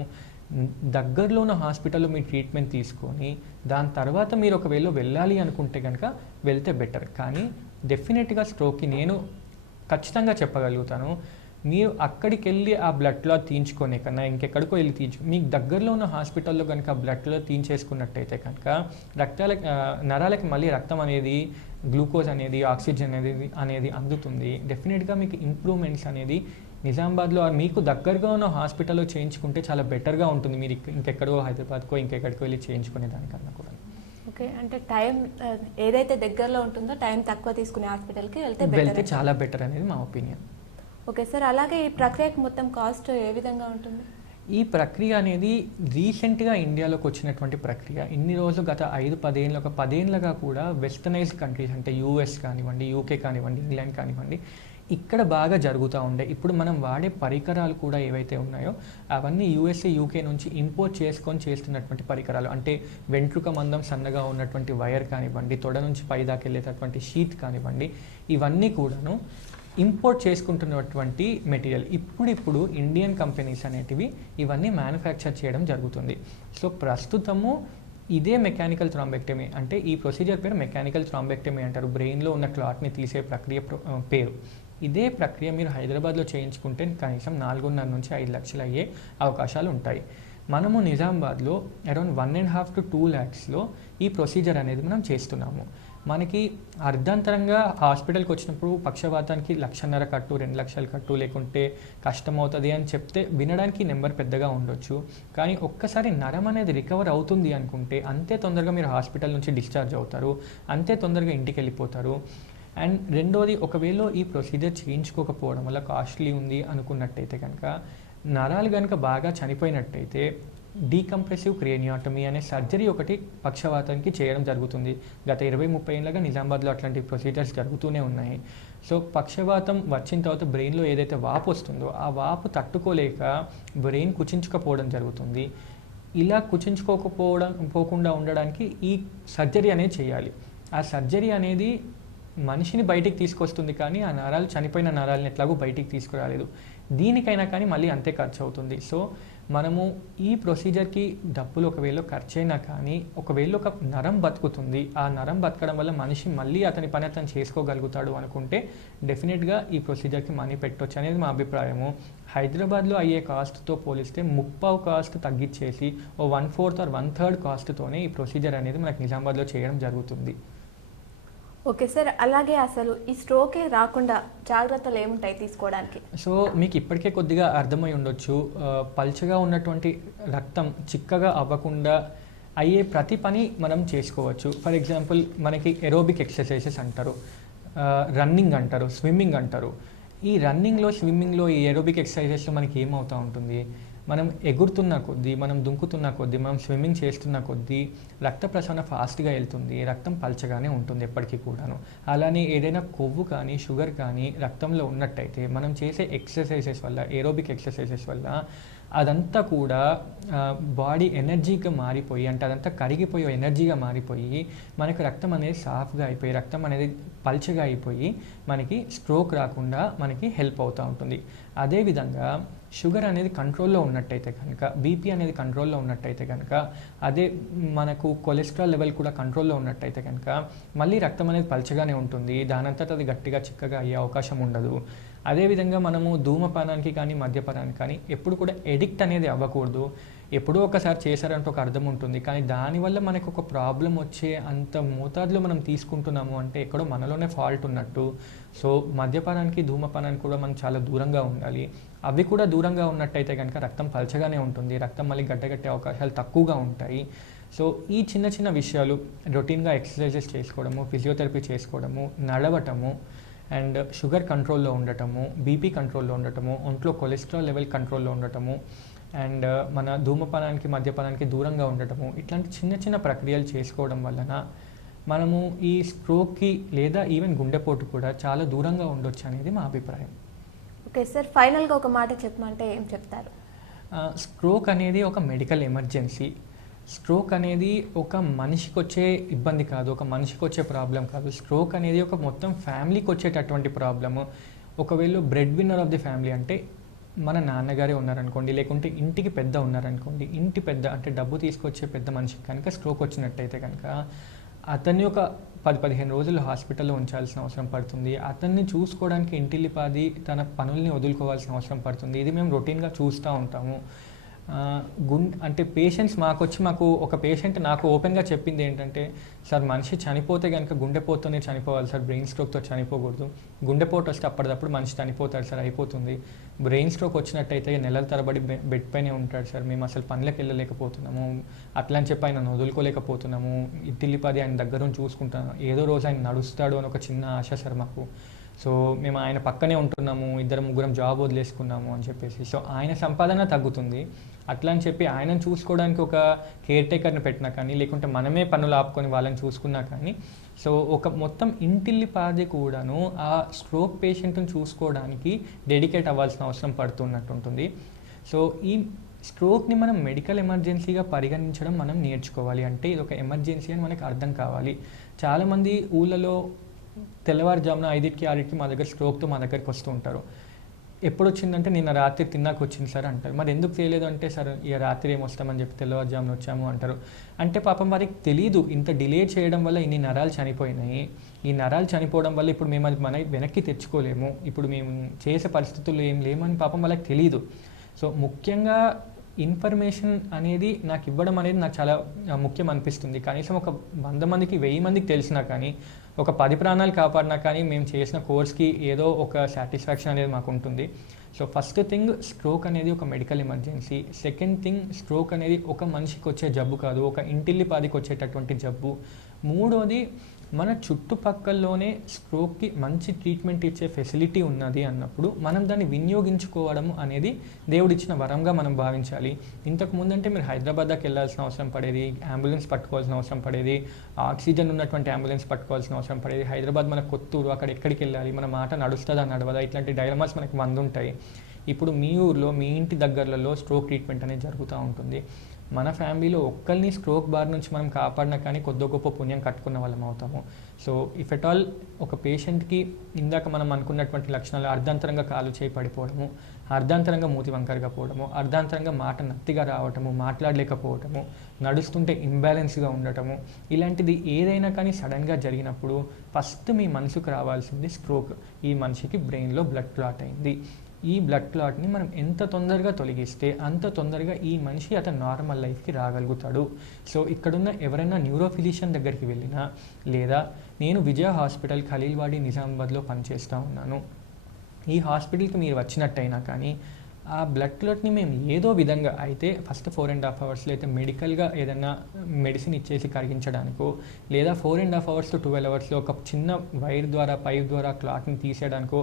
దగ్గరలో ఉన్న హాస్పిటల్లో మీరు ట్రీట్మెంట్ తీసుకొని దాని తర్వాత మీరు ఒకవేళ వెళ్ళాలి అనుకుంటే కనుక వెళ్తే బెటర్. కానీ డెఫినెట్గా స్ట్రోక్కి నేను ఖచ్చితంగా చెప్పగలుగుతాను, మీరు అక్కడికి వెళ్ళి ఆ బ్లడ్ క్లాత్ తీయించుకునే కన్నా ఇంకెక్కడికో వెళ్ళి మీకు దగ్గరలో ఉన్న హాస్పిటల్లో కనుక బ్లడ్ క్లాత్ తీయించేసుకున్నట్టయితే కనుక నరాలకి మళ్ళీ రక్తం అనేది, గ్లూకోజ్ అనేది, ఆక్సిజన్ అనేది అందుతుంది. డెఫినెట్గా మీకు ఇంప్రూవ్మెంట్స్ అనేది నిజామాబాద్లో మీకు దగ్గరగా ఉన్న హాస్పిటల్లో చేయించుకుంటే చాలా బెటర్గా ఉంటుంది. మీరు ఇంకెక్కడో హైదరాబాద్కో ఇంకెక్కడికో వెళ్ళి చేయించుకునే దానికన్నా కూడా. ఓకే, అంటే టైం ఏదైతే దగ్గరలో ఉంటుందో టైం తక్కువ తీసుకునే హాస్పిటల్కి వెళ్తే చాలా బెటర్ అనేది మా ఒపీనియన్. ఓకే సార్, అలాగే ఈ ప్రక్రియకి మొత్తం కాస్ట్ ఏ విధంగా ఉంటుంది? ఈ ప్రక్రియ అనేది రీసెంట్గా ఇండియాలోకి వచ్చినటువంటి ప్రక్రియ. ఇన్ని రోజులు గత 5-10 ఏళ్ళు, ఒక 10 ఏళ్ళగా కూడా వెస్టర్నైజ్డ్ కంట్రీస్ అంటే యూఎస్ కానివ్వండి, యూకే కానివ్వండి, ఇంగ్లాండ్ కానివ్వండి, ఇక్కడ బాగా జరుగుతూ ఉండే. ఇప్పుడు మనం వాడే పరికరాలు కూడా ఏవైతే ఉన్నాయో అవన్నీ యూఎస్ఏ, యూకే నుంచి ఇంపోర్ట్ చేసుకొని చేస్తున్నటువంటి పరికరాలు. అంటే వెంట్రుక మందం సన్నగా ఉన్నటువంటి వైర్ కానివ్వండి, తొడ నుంచి పైదాకా వెళ్ళేటటువంటి షీట్ కానివ్వండి, ఇవన్నీ కూడాను ఇంపోర్ట్ చేసుకుంటున్నటువంటి మెటీరియల్. ఇప్పుడు ఇండియన్ కంపెనీస్ అనేటివి ఇవన్నీ మ్యానుఫ్యాక్చర్ చేయడం జరుగుతుంది. సో ప్రస్తుతము ఇదే మెకానికల్ థ్రాంబెక్టమీ, అంటే ఈ ప్రొసీజర్ పేరు మెకానికల్ థ్రాంబెక్టమీ అంటారు. బ్రెయిన్లో ఉన్న క్లాట్ని తీసే ప్రక్రియ పేరు. ఇదే ప్రక్రియ మీరు హైదరాబాద్లో చేయించుకుంటే కనీసం 4.5 నుంచి 5 లక్షలు అయ్యే అవకాశాలు ఉంటాయి. మనము నిజామాబాద్లో అరౌండ్ 1.5 to 2 lakhsలో ఈ ప్రొసీజర్ అనేది మనం చేస్తున్నాము. మనకి అర్ధాంతరంగా హాస్పిటల్కి వచ్చినప్పుడు పక్షవాతానికి 1.5 లక్షలు కట్టు, 2 లక్షలు కట్టు, లేకుంటే కష్టమవుతుంది అని చెప్తే వినడానికి నెంబర్ పెద్దగా ఉండొచ్చు. కానీ ఒక్కసారి నరం అనేది రికవర్ అవుతుంది అనుకుంటే అంతే తొందరగా మీరు హాస్పిటల్ నుంచి డిశ్చార్జ్ అవుతారు, అంతే తొందరగా ఇంటికి వెళ్ళిపోతారు. అండ్ రెండోది, ఒకవేళ ఈ ప్రొసీజర్ చేయించుకోకపోవడం వల్ల కాస్ట్లీ ఉంది అనుకున్నట్టయితే కనుక, నరాలు కనుక బాగా చనిపోయినట్టయితే డీకంప్రెసివ్ క్రేనియాటమీ అనే సర్జరీ ఒకటి పక్షవాతానికి చేయడం జరుగుతుంది. గత 20-30 ఏళ్ళగా నిజామాబాద్లో అట్లాంటి ప్రొసీజర్స్ జరుగుతూనే ఉన్నాయి. సో పక్షవాతం వచ్చిన తర్వాత బ్రెయిన్లో ఏదైతే వాపు వస్తుందో ఆ వాపు తట్టుకోలేక బ్రెయిన్ కుచించుకపోవడం జరుగుతుంది. ఇలా కుచించుకోకపోకుండా ఉండడానికి ఈ సర్జరీ అనేది చేయాలి. ఆ సర్జరీ అనేది మనిషిని బయటికి తీసుకొస్తుంది, కానీ ఆ నరాలు, చనిపోయిన నరాలను ఎట్లాగో బయటికి తీసుకురాలేదు. దీనికైనా కానీ మళ్ళీ అంతే ఖర్చు అవుతుంది. సో మనము ఈ ప్రొసీజర్కి డబ్బులు ఒకవేళ ఖర్చు అయినా కానీ, ఒకవేళ ఒక నరం బతుకుతుంది, ఆ నరం బతకడం వల్ల మనిషి మళ్ళీ అతని పని అతను చేసుకోగలుగుతాడు అనుకుంటే డెఫినెట్గా ఈ ప్రొసీజర్కి మనీ పెట్టొచ్చు అనేది మా అభిప్రాయము. హైదరాబాద్లో అయ్యే కాస్ట్తో పోలిస్తే 30% కాస్ట్ తగ్గించేసి 1/4 or 1/3 కాస్ట్తోనే ఈ ప్రొసీజర్ అనేది మనకు నిజామాబాద్లో చేయడం జరుగుతుంది. ఓకే సార్, అలాగే అసలు ఈ స్ట్రోకే రాకుండా జాగ్రత్తలు ఏముంటాయి తీసుకోవడానికి? సో మీకు ఇప్పటికే కొద్దిగా అర్థమై ఉండొచ్చు, పల్చగా ఉన్నటువంటి రక్తం చిక్కగా అవ్వకుండా అయ్యే ప్రతి పని మనం చేసుకోవచ్చు. ఫర్ ఎగ్జాంపుల్ మనకి ఎరోబిక్ ఎక్సర్సైజెస్ అంటారు, రన్నింగ్ అంటారు, స్విమ్మింగ్ అంటారు. ఈ రన్నింగ్లో, స్విమ్మింగ్లో, ఈ ఎరోబిక్ ఎక్సర్సైజెస్లో మనకి ఏమవుతూ ఉంటుంది, మనం ఎగురుతున్న కొద్దీ, మనం దుంకుతున్న కొద్దీ, మనం స్విమ్మింగ్ చేస్తున్న కొద్దీ రక్త ప్రసరణ ఫాస్ట్గా వెళ్తుంది, రక్తం పల్చగానే ఉంటుంది ఎప్పటికీ కూడాను. అలానే ఏదైనా కొవ్వు కానీ, షుగర్ కానీ రక్తంలో ఉన్నట్టయితే మనం చేసే ఎక్సర్సైజెస్ వల్ల, ఏరోబిక్ ఎక్సర్సైజెస్ వల్ల అదంతా కూడా బాడీ ఎనర్జీగా మారిపోయి, అంటే అదంతా కరిగిపోయి ఎనర్జీగా మారిపోయి మనకు రక్తం అనేది సాఫ్గా అయిపోయి, రక్తం అనేది పల్చగా అయిపోయి మనకి స్ట్రోక్ రాకుండా మనకి హెల్ప్ అవుతూ ఉంటుంది. అదేవిధంగా షుగర్ అనేది కంట్రోల్లో ఉన్నట్టయితే కనుక, బీపీ అనేది కంట్రోల్లో ఉన్నట్టయితే కనుక, అదే మనకు కొలెస్ట్రాల్ లెవెల్ కూడా కంట్రోల్లో ఉన్నట్టయితే కనుక మళ్ళీ రక్తం అనేది పల్చగానే ఉంటుంది, దానంతట అది గట్టిగా చిక్కగా అయ్యే అవకాశం ఉండదు. అదేవిధంగా మనము ధూమపానానికి కానీ, మద్యపానానికి కానీ ఎప్పుడు కూడా ఎడిక్ట్ అనేది అవ్వకూడదు. ఎప్పుడో ఒకసారి చేశారంటే ఒక అర్థం ఉంటుంది, కానీ దానివల్ల మనకు ఒక ప్రాబ్లం వచ్చే అంత మోతాదులో మనం తీసుకుంటున్నాము అంటే ఎక్కడో మనలోనే ఫాల్ట్ ఉన్నట్టు. సో మద్యపానానికి, ధూమపానానికి కూడా మనం చాలా దూరంగా ఉండాలి. అవి కూడా దూరంగా ఉన్నట్టయితే కనుక రక్తం పల్చగానే ఉంటుంది, రక్తం మళ్ళీ గడ్డగట్టే అవకాశాలు తక్కువగా ఉంటాయి. సో ఈ చిన్న చిన్న విషయాలు, రొటీన్గా ఎక్సర్సైజెస్ చేసుకోవడము, ఫిజియోథెరపీ చేసుకోవడము, నడవటము, అండ్ షుగర్ కంట్రోల్లో ఉండటము, బీపీ కంట్రోల్లో ఉండటము, ఒంట్లో కొలెస్ట్రాల్ లెవెల్ కంట్రోల్లో ఉండటము, అండ్ మన ధూమపానానికి, మద్యపానానికి దూరంగా ఉండటము, ఇట్లాంటి చిన్న చిన్న ప్రక్రియలు చేసుకోవడం వలన మనము ఈ స్ట్రోక్కి లేదా ఈవెన్ గుండెపోటు కూడా చాలా దూరంగా ఉండొచ్చు అనేది మా అభిప్రాయం. ఓకే ఓకే సార్, ఫైనల్గా ఒక మాట చెప్పమంటే ఏం చెప్తారు? స్ట్రోక్ అనేది ఒక మెడికల్ ఎమర్జెన్సీ. స్ట్రోక్ అనేది ఒక మనిషికి వచ్చే ఇబ్బంది కాదు, ఒక మనిషికి వచ్చే ప్రాబ్లం కాదు. స్ట్రోక్ అనేది ఒక మొత్తం ఫ్యామిలీకి వచ్చేటటువంటి ప్రాబ్లము. ఒకవేళ bread winner of the family అంటే మన నాన్నగారే ఉన్నారనుకోండి, లేకుంటే ఇంటికి పెద్ద ఉన్నారనుకోండి, ఇంటి పెద్ద అంటే డబ్బు తీసుకొచ్చే పెద్ద మనిషికి కనుక స్ట్రోక్ వచ్చినట్టయితే కనుక అతన్ని ఒక 10-15 రోజులు హాస్పిటల్లో ఉంచాల్సిన అవసరం పడుతుంది. అతన్ని చూసుకోవడానికి ఇంటిల్లిపాది తన పనుల్ని వదులుకోవాల్సిన అవసరం పడుతుంది. ఇది మేము రొటీన్గా చూస్తూ ఉంటాము. అంటే పేషెంట్స్ మాకు ఒక పేషెంట్ నాకు ఓపెన్గా చెప్పింది ఏంటంటే, సార్ మనిషి చనిపోతే కనుక గుండెపోటుతోనే చనిపోవాలి సార్, బ్రెయిన్ స్ట్రోక్తో చనిపోకూడదు. గుండెపోటు వస్తే అప్పటిదప్పుడు మనిషి చనిపోతాడు సార్, అయిపోతుంది. బ్రెయిన్ స్ట్రోక్ వచ్చినట్టయితే నెలల తరబడి బెడ్ పైనే ఉంటాడు సార్, మేము అసలు పనులకు వెళ్ళలేకపోతున్నాము, అట్లా అని చెప్పి ఆయన వదులుకోలేకపోతున్నాము. ఇట్టిల్లిపాది ఆయన దగ్గర చూసుకుంటాను, ఏదో రోజు ఆయన నడుస్తాడు అని ఒక చిన్న ఆశ సార్ మాకు. సో మేము ఆయన పక్కనే ఉంటున్నాము, 2-3 జాబ్ వదిలేసుకున్నాము అని చెప్పేసి. సో ఆయన సంపాదన తగ్గుతుంది. అట్లా అని చెప్పి ఆయనను చూసుకోవడానికి ఒక కేర్ టేకర్ని పెట్టినా కానీ, లేకుంటే మనమే పనులు ఆపుకొని వాళ్ళని చూసుకున్నా కానీ, సో ఒక మొత్తం ఇంటిల్లిపాది కూడాను ఆ స్ట్రోక్ పేషెంట్ని చూసుకోవడానికి డెడికేట్ అవ్వాల్సిన అవసరం పడుతున్నట్టు ఉంటుంది. సో ఈ స్ట్రోక్ని మనం మెడికల్ ఎమర్జెన్సీగా పరిగణించడం మనం నేర్చుకోవాలి. అంటే ఇది ఒక ఎమర్జెన్సీ అని మనకు అర్థం కావాలి. చాలామంది ఊళ్ళలో తెల్లవారుజామున 5కి 6కి మా దగ్గరికి వస్తూ ఉంటారు. ఎప్పుడు వచ్చిందంటే నిన్న రాత్రి తిన్నాక వచ్చింది సార్ అంటారు. మరి ఎందుకు తెలియదు అంటే, సార్ ఇక రాత్రి ఏమొస్తామని చెప్పి తెల్లవారుజామున వచ్చాము అంటారు. అంటే పాపం వారికి తెలియదు, ఇంత డిలే చేయడం వల్ల ఇన్ని నరాలు చనిపోయినాయి. ఈ నరాలు చనిపోవడం వల్ల ఇప్పుడు మేము అది వెనక్కి తెచ్చుకోలేము, ఇప్పుడు మేము చేసే పరిస్థితుల్లో ఏం లేమని పాపం వాళ్ళకి తెలియదు. సో ముఖ్యంగా ఇన్ఫర్మేషన్ అనేది నాకు ఇవ్వడం అనేది నాకు చాలా ముఖ్యం అనిపిస్తుంది. కనీసం ఒక 100 మందికి 1000 మందికి తెలిసినా కానీ, ఒక 10 ప్రాణాలు కాపాడినా కానీ మేము చేసిన కోర్స్కి ఏదో ఒక సాటిస్ఫాక్షన్ అనేది మాకు ఉంటుంది. సో ఫస్ట్ థింగ్, స్ట్రోక్ అనేది ఒక medical emergency. Second thing, stroke అనేది ఒక మనిషికి వచ్చే జబ్బు కాదు, ఒక ఇంటిల్లిపాదికి వచ్చేటటువంటి జబ్బు. మూడోది, మన చుట్టుపక్కల్లోనే స్ట్రోక్కి మంచి ట్రీట్మెంట్ ఇచ్చే ఫెసిలిటీ ఉన్నది అన్నప్పుడు మనం దాన్ని వినియోగించుకోవడం అనేది దేవుడిచ్చిన వరంగా మనం భావించాలి. ఇంతకు ముందంటే మీరు హైదరాబాద్ దాకా వెళ్ళాల్సిన అవసరం పడేది, అంబులెన్స్ పట్టుకోవాల్సిన అవసరం పడేది, ఆక్సిజన్ ఉన్నటువంటి అంబులెన్స్ పట్టుకోవాల్సిన అవసరం పడేది. హైదరాబాద్ మన కొత్తూరు, అక్కడ ఎక్కడికి వెళ్ళాలి, మన మాట నడుస్తుందా నడవదా, ఇట్లాంటి డైలమాస్ మనకు 100 ఉంటాయి. ఇప్పుడు మీ ఊర్లో మీ ఇంటి దగ్గరలలో స్ట్రోక్ ట్రీట్మెంట్ అనేది జరుగుతూ ఉంటుంది. మన ఫ్యామిలీలో ఒక్కరిని స్ట్రోక్ బార్ నుంచి మనం కాపాడినా కానీ కొద్ది గొప్ప పుణ్యం కట్టుకున్న వాళ్ళం అవుతాము. సో ఇఫ్ ఎట్ ఆల్ ఒక పేషెంట్కి ఇందాక మనం అనుకున్నటువంటి లక్షణాలు అర్ధాంతరంగా కాలు చేయి పడిపోవడము, అర్ధాంతరంగా మూతి వంకరగా పోవడము, అర్ధాంతరంగా మాట నత్తిగా రావటము, మాట్లాడలేకపోవటము, నడుస్తుంటే ఇంబ్యాలెన్స్గా ఉండటము, ఇలాంటిది ఏదైనా కానీ సడన్గా జరిగినప్పుడు ఫస్ట్ మీ మనసుకు రావాల్సింది స్ట్రోక్. ఈ మనిషికి బ్రెయిన్లో బ్లడ్ క్లాట్ అయింది. ఈ బ్లడ్ క్లాట్ని మనం ఎంత తొందరగా తొలగిస్తే అంత తొందరగా ఈ మనిషి అతను నార్మల్ లైఫ్కి రాగలుగుతాడు. సో ఇక్కడున్న ఎవరైనా న్యూరో ఫిజిషియన్ దగ్గరికి వెళ్ళినా, లేదా నేను విజయ హాస్పిటల్ ఖలీల్వాడి నిజామాబాద్లో పనిచేస్తూ ఉన్నాను, ఈ హాస్పిటల్కి మీరు వచ్చినట్టయినా కానీ ఆ బ్లడ్ క్లాట్ని మేము ఏదో విధంగా అయితే ఫస్ట్ 4.5 అవర్స్లో అయితే మెడికల్గా ఏదైనా మెడిసిన్ ఇచ్చేసి కరిగించడానికో, లేదా 4.5 అవర్స్ టు 12 అవర్స్లో ఒక చిన్న వైర్ ద్వారా పైప్ ద్వారా క్లాట్ని తీసేయడానికో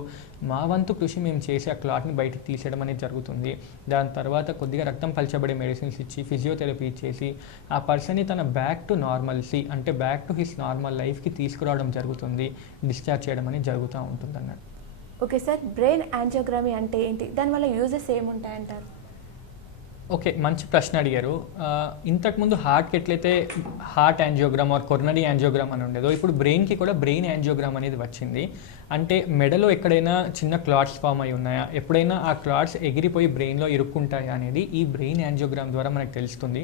మా వంతు కృషి మేము చేసి ఆ క్లాట్ని బయటకు తీసేయడం అనేది జరుగుతుంది. దాని తర్వాత కొద్దిగా రక్తం పల్చబడే మెడిసిన్స్ ఇచ్చి ఫిజియోథెరపీ ఇచ్చేసి ఆ పర్సన్ని తన బ్యాక్ టు నార్మల్సీ అంటే బ్యాక్ టు హిస్ నార్మల్ లైఫ్కి తీసుకురావడం జరుగుతుంది, డిశ్చార్జ్ చేయడం అనేది జరుగుతూ ఉంటుంది అన్నట్టు. ఓకే సార్, బ్రెయిన్ యాంజియోగ్రమీ అంటే ఏంటి, దానివల్ల యూజెస్ ఏముంటాయంటారు? ఓకే, మంచి ప్రశ్న అడిగారు. ఇంతకుముందు హార్ట్కి ఎట్లయితే heart angiogram or coronary angiogram అని ఉండేదో, ఇప్పుడు బ్రెయిన్కి కూడా బ్రెయిన్ యాంజియోగ్రామ్ అనేది వచ్చింది. అంటే మెడలో ఎక్కడైనా చిన్న క్లాట్స్ ఫామ్ అయి ఉన్నాయా, ఎప్పుడైనా ఆ క్లాట్స్ ఎగిరిపోయి బ్రెయిన్లో ఇరుక్కుంటాయా అనేది ఈ బ్రెయిన్ యాంజియోగ్రామ్ ద్వారా మనకు తెలుస్తుంది.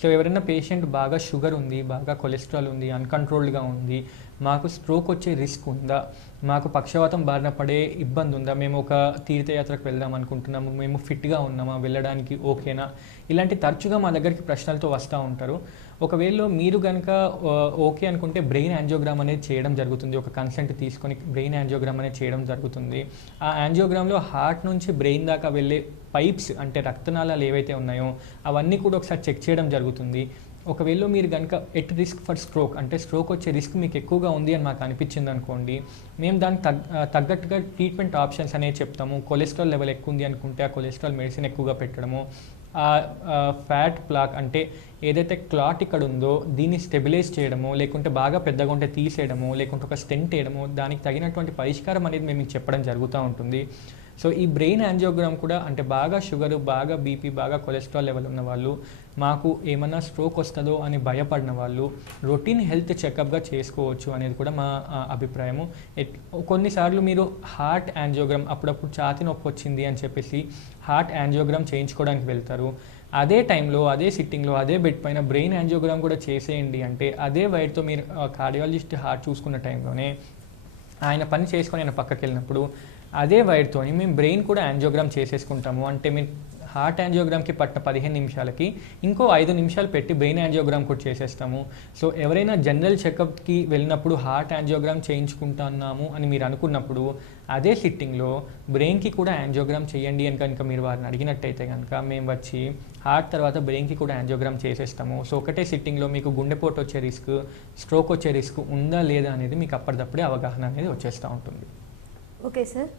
సో ఎవరైనా పేషెంట్ బాగా షుగర్ ఉంది, బాగా కొలెస్ట్రాల్ ఉంది, అన్కంట్రోల్డ్గా ఉంది, మాకు స్ట్రోక్ వచ్చే రిస్క్ ఉందా, మాకు పక్షవాతం బారిన పడే ఇబ్బంది ఉందా, మేము ఒక తీర్థయాత్రకు వెళ్దాం అనుకుంటున్నాము, మేము ఫిట్గా ఉన్నామా, వెళ్ళడానికి ఓకేనా, ఇలాంటి తరచుగా మా దగ్గరికి ప్రశ్నలతో వస్తూ ఉంటారు. ఒకవేళ మీరు కనుక ఓకే అనుకుంటే బ్రెయిన్ యాంజియోగ్రామ్ అనేది చేయడం జరుగుతుంది. ఒక కన్సెంట్ తీసుకొని బ్రెయిన్ యాంజియోగ్రామ్ అనేది చేయడం జరుగుతుంది. ఆ యాంజియోగ్రామ్లో హార్ట్ నుంచి బ్రెయిన్ దాకా వెళ్ళే పైప్స్ అంటే రక్తనాళాలు ఏవైతే ఉన్నాయో అవన్నీ కూడా ఒకసారి చెక్ చేయడం జరుగుతుంది. ఒకవేళ మీరు కనుక ఎట్ రిస్క్ ఫర్ స్ట్రోక్ అంటే స్ట్రోక్ వచ్చే రిస్క్ మీకు ఎక్కువగా ఉంది అని మాకు అనిపించింది అనుకోండి, మేము దానికి తగ్గట్టుగా ట్రీట్మెంట్ ఆప్షన్స్ అనేవి చెప్తాము. కొలెస్ట్రాల్ లెవెల్ ఎక్కువ ఉంది అనుకుంటే ఆ కొలెస్ట్రాల్ మెడిసిన్ ఎక్కువగా పెట్టడము, ఫ్యాట్ ప్లాక్ అంటే ఏదైతే క్లాట్ ఇక్కడ ఉందో దీన్ని స్టెబిలైజ్ చేయడము, లేకుంటే బాగా పెద్దగా ఉంటే తీసేయడము, లేకుంటే ఒక స్టెంట్ వేయడము, దానికి తగినటువంటి పరిష్కారం అనేది మేము చెప్పడం జరుగుతూ ఉంటుంది. సో ఈ బ్రెయిన్ యాంజియోగ్రామ్ కూడా అంటే బాగా షుగర్, బాగా బీపీ, బాగా కొలెస్ట్రాల్ లెవెల్ ఉన్న వాళ్ళు, మాకు ఏమన్నా స్ట్రోక్ వస్తుందో అని భయపడిన వాళ్ళు రొటీన్ హెల్త్ చెకప్గా చేసుకోవచ్చు అనేది కూడా మా అభిప్రాయము. కొన్నిసార్లు మీరు హార్ట్ యాంజియోగ్రామ్, అప్పుడప్పుడు ఛాతీ నొప్పి వచ్చింది అని చెప్పేసి హార్ట్ యాంజియోగ్రామ్ చేయించుకోవడానికి వెళ్తారు. అదే టైంలో, అదే సిట్టింగ్లో, అదే బెడ్ పైన బ్రెయిన్ యాంజియోగ్రామ్ కూడా చేసేయండి అంటే అదే వైర్తో మీరు కార్డియాలజిస్ట్ హార్ట్ చూసుకున్న టైంలోనే ఆయన పని చేసుకొని ఆయన పక్కకి వెళ్ళినప్పుడు అదే వైర్తో మేము బ్రెయిన్ కూడా యాంజియోగ్రామ్ చేసేసుకుంటాము. అంటే మీరు హార్ట్ యాంజియోగ్రామ్కి పట్టిన 15 నిమిషాలకి ఇంకో 5 నిమిషాలు పెట్టి బ్రెయిన్ యాంజియోగ్రామ్ కూడా చేసేస్తాము. సో ఎవరైనా జనరల్ చెకప్కి వెళ్ళినప్పుడు హార్ట్ యాంజియోగ్రామ్ చేయించుకుంటున్నాము అని మీరు అనుకున్నప్పుడు అదే సిట్టింగ్లో బ్రెయిన్కి కూడా యాంజియోగ్రామ్ చేయండి అని కనుక మీరు వారిని అడిగినట్టయితే కనుక మేము వచ్చి హార్ట్ తర్వాత బ్రెయిన్కి కూడా యాంజియోగ్రామ్ చేసేస్తాము. సో ఒకటే సిట్టింగ్లో మీకు గుండెపోటు వచ్చే రిస్క్, స్ట్రోక్ వచ్చే రిస్క్ ఉందా లేదా అనేది మీకు అప్పటిదప్పుడే అవగాహన అనేది వచ్చేస్తూ ఉంటుంది. Okay sir.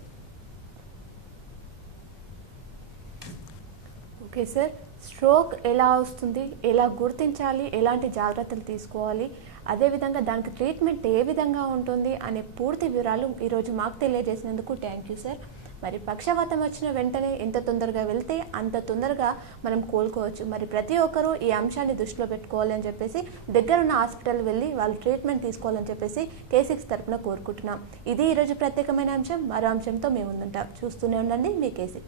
Okay sir, stroke ఎలా వస్తుంది, ఎలా గుర్తించాలి, ఎలాంటి జాగ్రత్తలు తీసుకోవాలి, అదేవిధంగా దానికి ట్రీట్మెంట్ ఏ విధంగా ఉంటుంది అనే పూర్తి వివరాలు ఈరోజు మాకు తెలియజేసినందుకు థ్యాంక్ యూ సార్. మరి పక్షవాతం వచ్చిన వెంటనే ఎంత తొందరగా వెళ్తే అంత తొందరగా మనం కోలుకోవచ్చు. మరి ప్రతి ఒక్కరూ ఈ అంశాన్ని దృష్టిలో పెట్టుకోవాలి అని చెప్పేసి దగ్గరున్న హాస్పిటల్ వెళ్ళి వాళ్ళు ట్రీట్మెంట్ తీసుకోవాలని చెప్పేసి K6 తరపున కోరుకుంటున్నాం. ఇది ఈరోజు ప్రత్యేకమైన అంశం. మరో అంశంతో మేము ముందుంటాం. చూస్తూనే ఉండండి మీ K6.